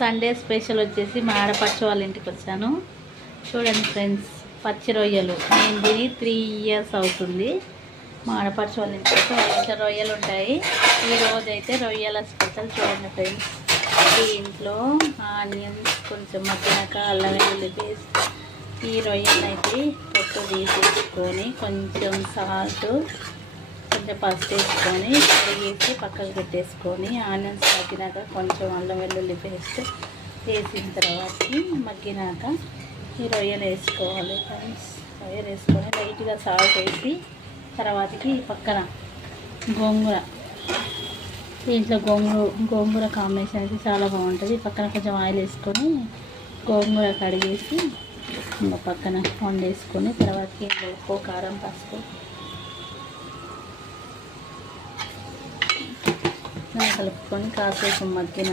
Sunday special వచ్చేసి మా ఆడపడుచు వాళ్ళ ఇంటికి వచ్చాను. చూడండి ఫ్రెండ్స్, పచ్చి రొయ్యలు. నేను తిని 3 ఇయర్స్ అవుతుంది. మా ఆడపడుచు వాళ్ళ ఇంటికి వస్తే వాళ్ళ ఇంట్లో రొయ్యలు ఉంటాయి. ఈరోజు అయితే రొయ్యల స్పెషల్. చూడండి ఫ్రెండ్స్, దీంట్లో ఆనియన్స్ కొంచెం మగ్గినాక అల్లం వెల్లుల్లి పేస్ట్, ఈ రొయ్యలు అయితే పొట్టు తీసేసుకొని కొంచెం సాల్ట్, కొంచెం పసుపు వేసుకొని కడిగేసి పక్కకు పెట్టేసుకొని, ఆనియన్స్ మగ్గినాక కొంచెం అల్లం వెల్లుల్లి పేస్ట్ వేసిన తర్వాత మగ్గినాక ఈ రొయ్యలు వేసుకోవాలి ఫ్రెండ్స్. రొయ్యలు వేసుకొని లైట్గా సాల్ట్ వేసి తర్వాతకి పక్కన గోంగూర, దీంట్లో గోంగూర కాంబినేషన్ అయితే చాలా బాగుంటుంది. పక్కన కొంచెం ఆయిల్ వేసుకొని గోంగూర కడిగేసి ఇంకా పక్కన వండేసుకొని తర్వాతకి ఉప్పు, కారం, పసుపు కలుపుకొని కాసేపు మగ్గిన